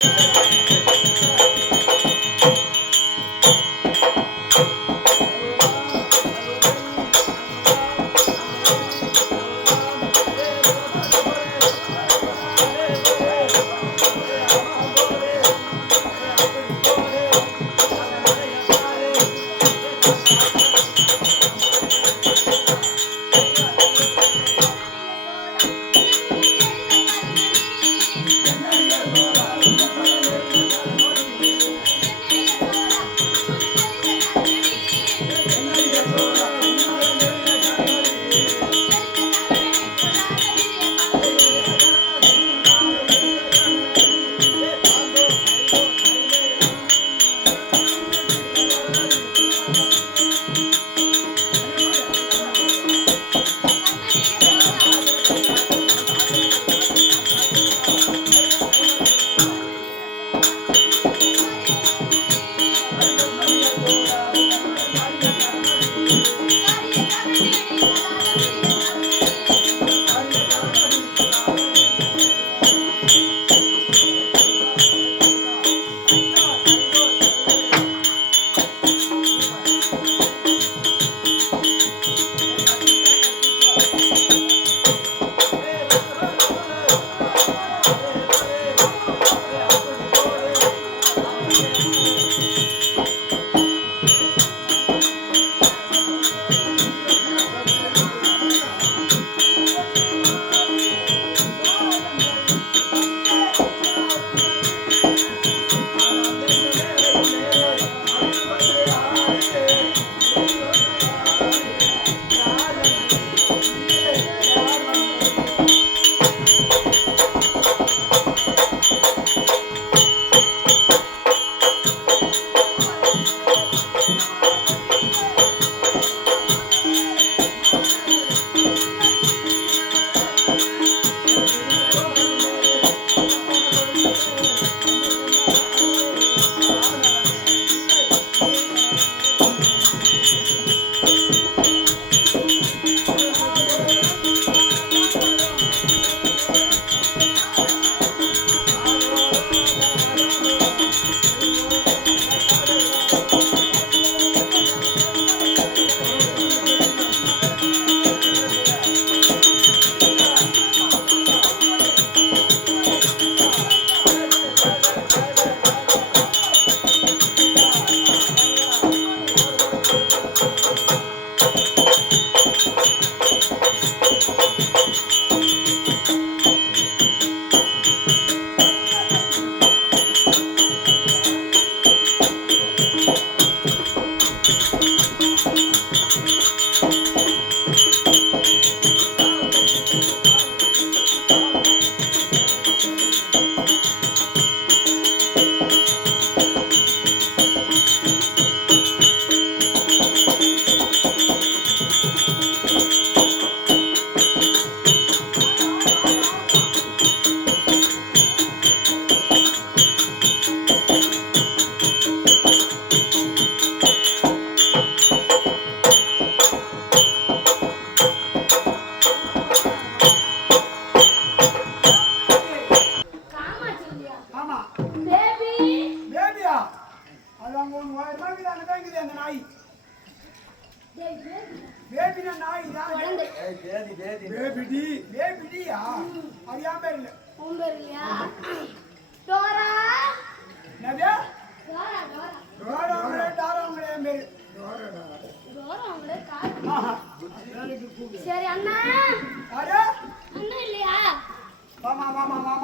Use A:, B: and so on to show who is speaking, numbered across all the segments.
A: Thank you.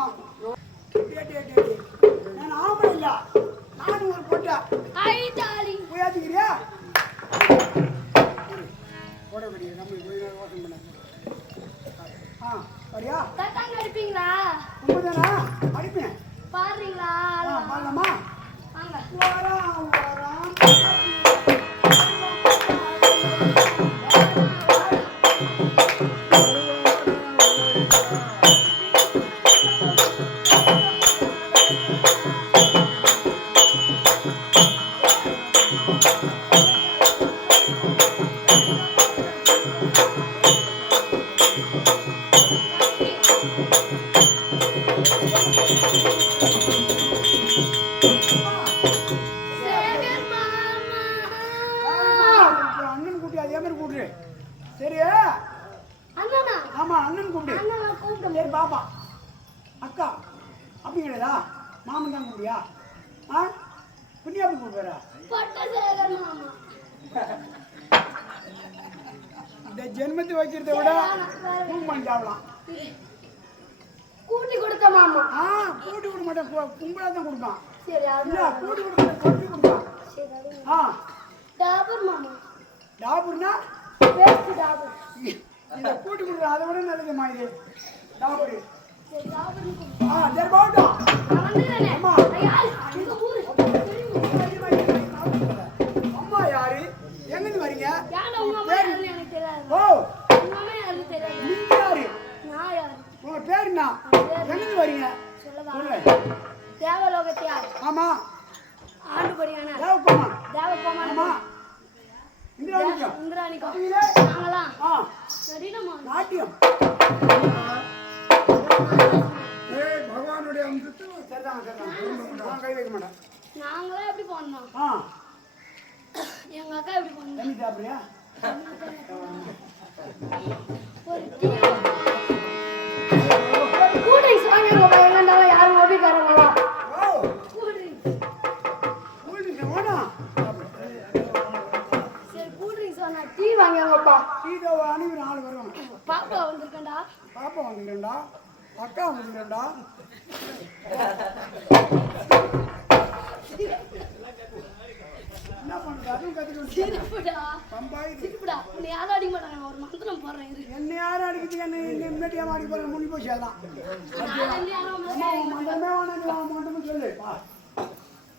A: ஆமாம் ஆ?
B: பட்டசேகர் மாமா.
C: இந்த ஜென்மத்தை வைக்கிறத விட கும்பம் சாப்பிடலாம்
B: கூட்டி கொடுத்த மாமா.
C: ஆ கூட்டி கொடுக்க மாட்டேன். கும்பலா தான் கொடுப்பான்.
B: சரி
C: இல்ல கூட்டி கொடுக்க கொட்டி கொடுப்பான். ஆ.
B: டாபர் மாமா.
C: டாபுர்னா?
B: வேஸ்ட் டாபர்.
C: இந்த கூட்டி கொடுக்குற அதை விட நல்லதுமா இது. டாபுரு.
B: சரி.
C: ஆ
B: நான். ஐயா,
C: என்ன எங்கிருந்து வரீங்க?
B: தேவலோகத்தையார்
C: ஆமா.
B: ஆண்டுபடியான
C: தேவப்பம்மா
B: தேவப்போமான
C: ஆமா. இந்திரா நிக்கம்
B: இந்திராணிக்கம்
C: கவியிலே
B: நாங்களாம்
C: ஆ.
B: நடினமா
C: நாட்டியம்.
D: ஏய் பகவானுடைய அம்சத்தை
C: சரிதாங்க சரிதாங்க. நான் கை வைக்க மாட்டேன்.
B: நாங்களாம் எப்படி போனோம்
C: ஆ.
B: எங்க அக்கா எப்படி போனோம்
C: தண்ணி சாப்பிடுறியா
B: ஒரு டீ
C: வந்துக்கிறேன்டா அக்கா வந்துக்கிறேன்டா என்ன பண்றது? அதுவும்
B: உன்னை யாரும் அடிக்க மாட்டாங்க. ஒரு மந்திரம் போடுறேன் இரு.
C: என்ன யாரும் அடிக்கிறதுக்கு என்ன என்ன இம்மேட்டியா மாடி போற முன்னி போய் சேரலாம்
B: நாளைக்கு யாரும்
C: அம்மா உன் மந்திரமே வேணாம் அவன் மட்டும் சொல்லு. பா.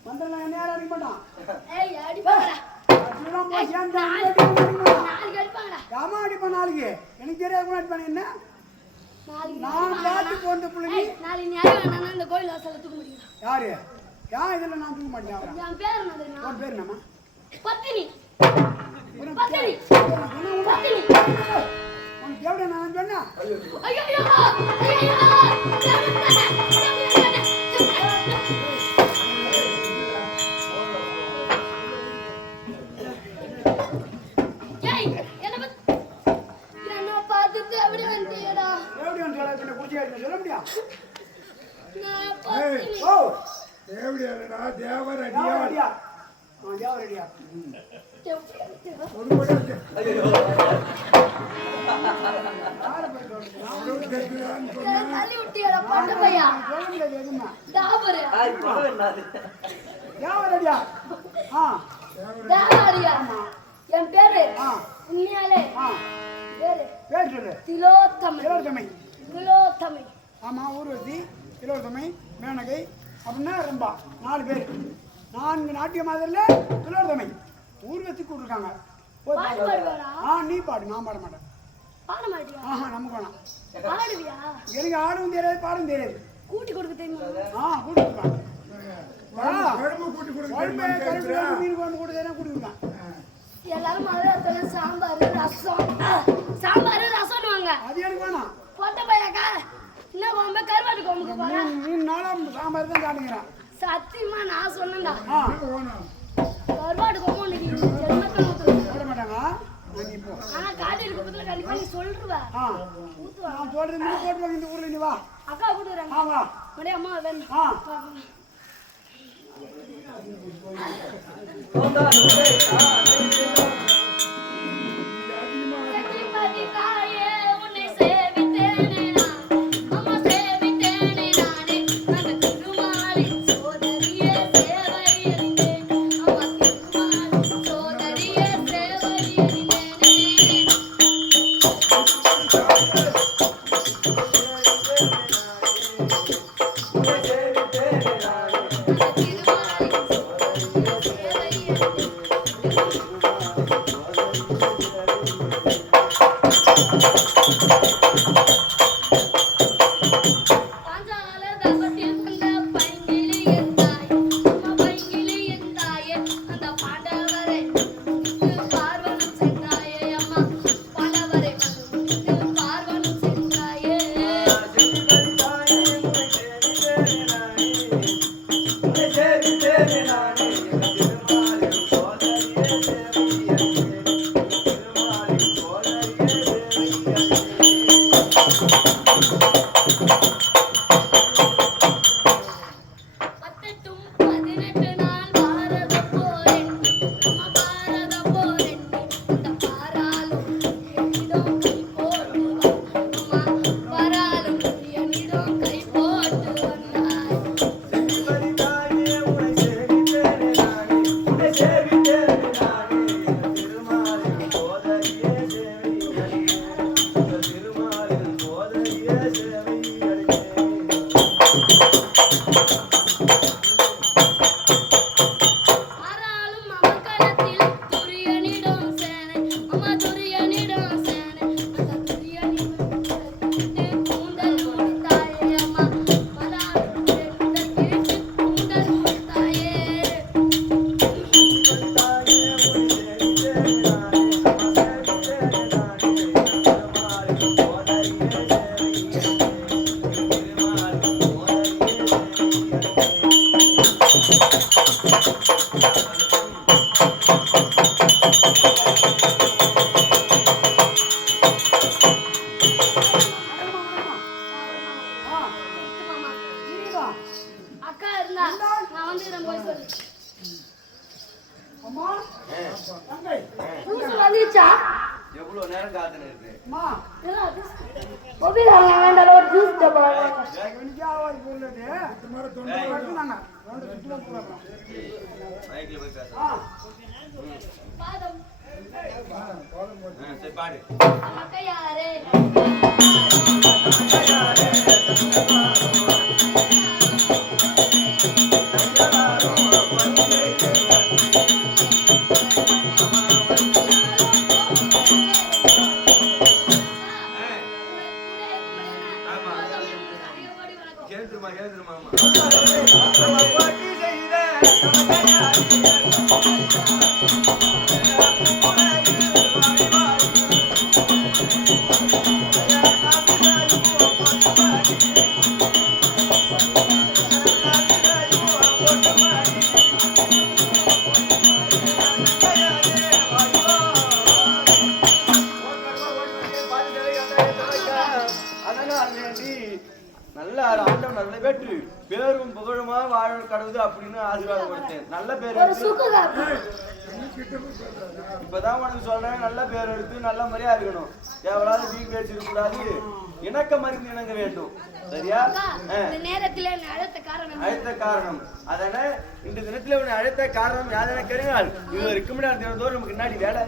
C: மந்திரம் என்ன யாரும் அடிக்க மாட்டான்.
B: ஏய்
C: அடிக்க
B: நாளைக்கு
C: ஆமா அடிப்பான் நாளைக்கு? எனக்கு தெரியாது கூட அடிப்பான் என்ன? நான் பார்த்து போந்த பிள்ளைங்க
B: நாளைக்கு நீ அடி வேணாம்னா இந்த கோயில் வாசல்ல தூக்க முடியும்?
C: யாரு? ஏன் இதுல நான் தூக்க மாட்டேன்
B: என் பேர் என்ன தெரியுமா?
C: உன் பேர் என்னம்மா?
B: பத்தினி.
C: உனக்கு
B: பத்தினி.
C: என்ன
B: பத்தினி.
C: உனக்கு எவ்வளோ நான் சொன்னேன்?
B: ஐயோ. ஐயோ ஐயோ. தள்ளி விட்டியடா பையா டாபரு
C: ஆ
B: என் பேரு
C: ஆ
B: உண்மையாலே பேரு
C: பேர் சொல்லு
B: திலோத்தமை
C: திலோத்தமை
B: திலோத்தமை
C: ஆமா ஊர்வசி திலோத்தமை மேனகை அப்படின்னா ரம்பா நாலு பேர். நான்கு நாட்டிய மாதிரில திலோத்தமை ஊர்வசி கூப்பிட்டுருக்காங்க ஆ நீ பாடு நான் பாட மாட்டேன்
B: பாட மாட்டியா
C: ஆஹா நமக்கு வேணாம்
B: பாடுவியா
C: எனக்கு ஆடவும் தெரியாது பாடவும் தெரியாது.
B: கூட்டி கொடுக்க தெரியுமா?
C: ஆ
D: குழம்பு கூட்டி கொடுக்க
C: குழம்பு
D: தெரியுமான்னு
C: கருப்பு
D: கேட்கிறா.
C: மீன் குழம்பு கூட தானே கூட்டிருக்கான்
B: எல்லாரும் மதுரை சாம்பார் ரசம். சாம்பார் ரசம்னுவாங்க
C: அது எனக்கு வேணாம்.
B: பொட்ட பையக்கா என்ன குழம்பு கருவாட்டு குழம்புக்கு போறா?
C: மூணு மூணு நாளாக சாம்பார் தான் சாப்பிட்டுக்கிறேன்.
B: சத்தியமா நான் சொன்னேன்டா. கருவாட்டு குழம்பு உனக்கு ஜென்மத்தில்
C: போட மாட்டாங்க.
B: ஆனா காட்டில் குப்பத்துல கண்டிப்பா நீ ஊத்துவா.
C: நான் சொல்றது நீ போட்டுவாங்க இந்த ஊரில் நீ வா.
B: அக்கா கூட்டுறேன்
C: ஆ வா
B: மடியா அம்மா வேணும்.
C: ஆ. Thank
B: you. வந்துச்சா
A: எவ்வளவு நேரம் காத்துன்னு இருக்கு?
C: அம்மா
B: ஒபி வேண்டாம் ஒரு ஜூஸ் டப்பா
C: எனக்கு ஆவாது உள்ளது. நாங்க ரெண்டு சுற்றுலா போகிறோம்
A: மைக்ல போய் பேச.
C: ஆ.
B: பாதம்.
A: சரி பாடு.
B: யாரே
A: நம்ம போட்டி செய்த அதனால் வேண்டி நல்ல ஆண்டம் நல்ல பேற்று பேரும் புகழுமா வாழ கடவுது அப்படின்னு ஆசீர்வாதம் கொடுத்தேன். நல்ல பேர் இப்பதான் உனக்கு சொல்றேன் நல்ல பேர் எடுத்து நல்ல முறையா இருக்கணும். எவ்வளவு வீ பேசிருக்க கூடாது இணக்க மருந்து இணங்க வேண்டும். சரியா?
B: நேரத்துல அழைத்த காரணம்
A: அதனால இந்த தினத்துல உன்னை அழைத்த காரணம் யாதென கேளுங்கள். இது வரைக்கும் தினந்தோறும் நமக்கு முன்னாடி வேலை.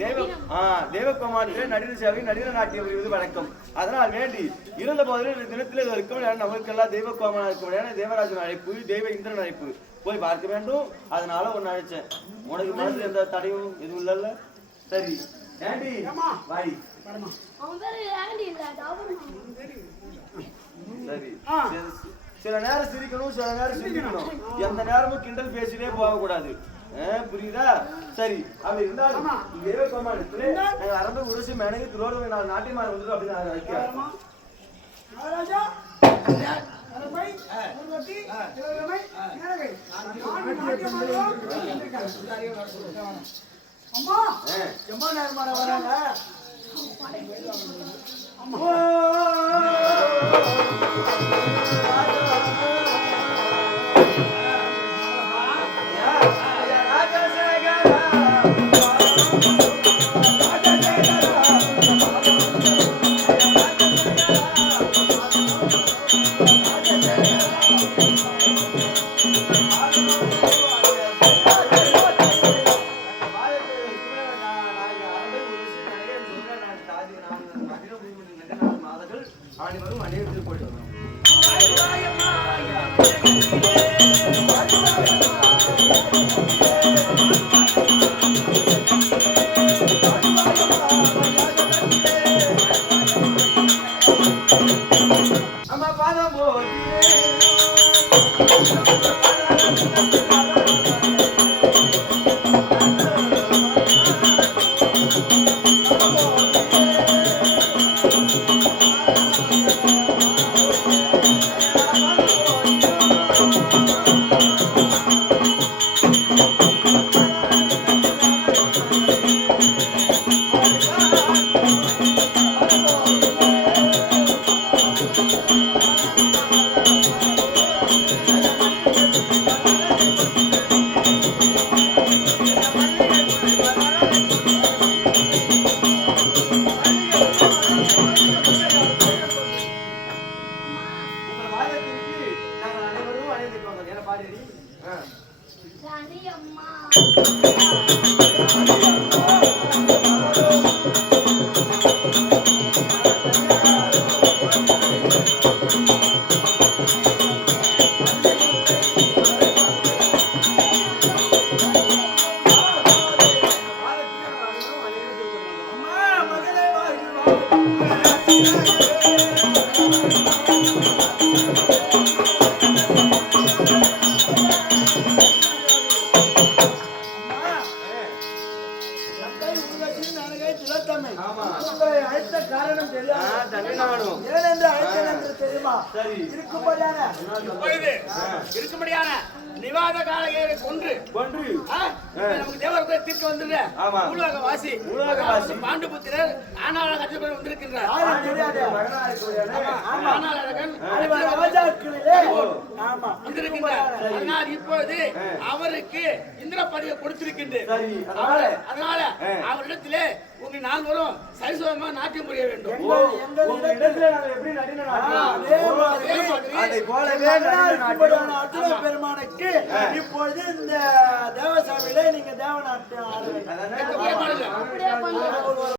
A: தேவ ஆ தேவகுமாரத்திலே நடின சேவை நடின நாட்டியம் புரிவது வழக்கம் அதனால் வேண்டி இருந்த போதிலும் தினத்தில் இது வரைக்கும் நமக்கெல்லாம் தெய்வகுமாரா இருக்க தேவராஜன் அழைப்பு தெய்வ இந்திரன் அழைப்பு. போய் பார்க்க வேண்டும். அதனால உன்னை அழைச்சேன். உனக்கு மனசுல எந்த தடையும் எதுவும் இல்லைல்ல? சரி. ஏண்டி வாடி
B: அவன் பேரு ஆண்டி இல்ல டாபர்
A: சரி. சில- சில நேரம் சிரிக்கணும் சில நேரம் சிரிக்கணும் எந்த நேரமும் கிண்டல் பேசிட்டே போக கூடாது புரியுதா? சரி அப்படி இருந்தாலும் தேவ கோமாளத்துல நாங்க அரபு உரசி மேனகி துரோகம் நான் நாட்டியமாக வந்துடும் அப்படின்னு நான் வைக்கிறேன்.
C: மகாராஜா திலகமை நேரகை நான்கு நாட்டியமாடுவோம் அம்மா
A: ஆ.
C: எம்மா
E: நமக்கு தேவரத்தை வாசி பாண்டுபுத்திரர் ஆனால வந்திருக்கின்றார். ஆனால் இப்பொழுது அவருக்கு இந்திர பதவியை கொடுத்திருக்கின்றேன்
A: அதனால?
E: அவரிடத்திலே உங்க நால்வரும் சரிசமமா நாட்டியம் புரிய வேண்டும்.
F: பெருமானுக்கு இப்பொழுது இந்த தேவசாமியில நீங்க தேவநாட்டியம்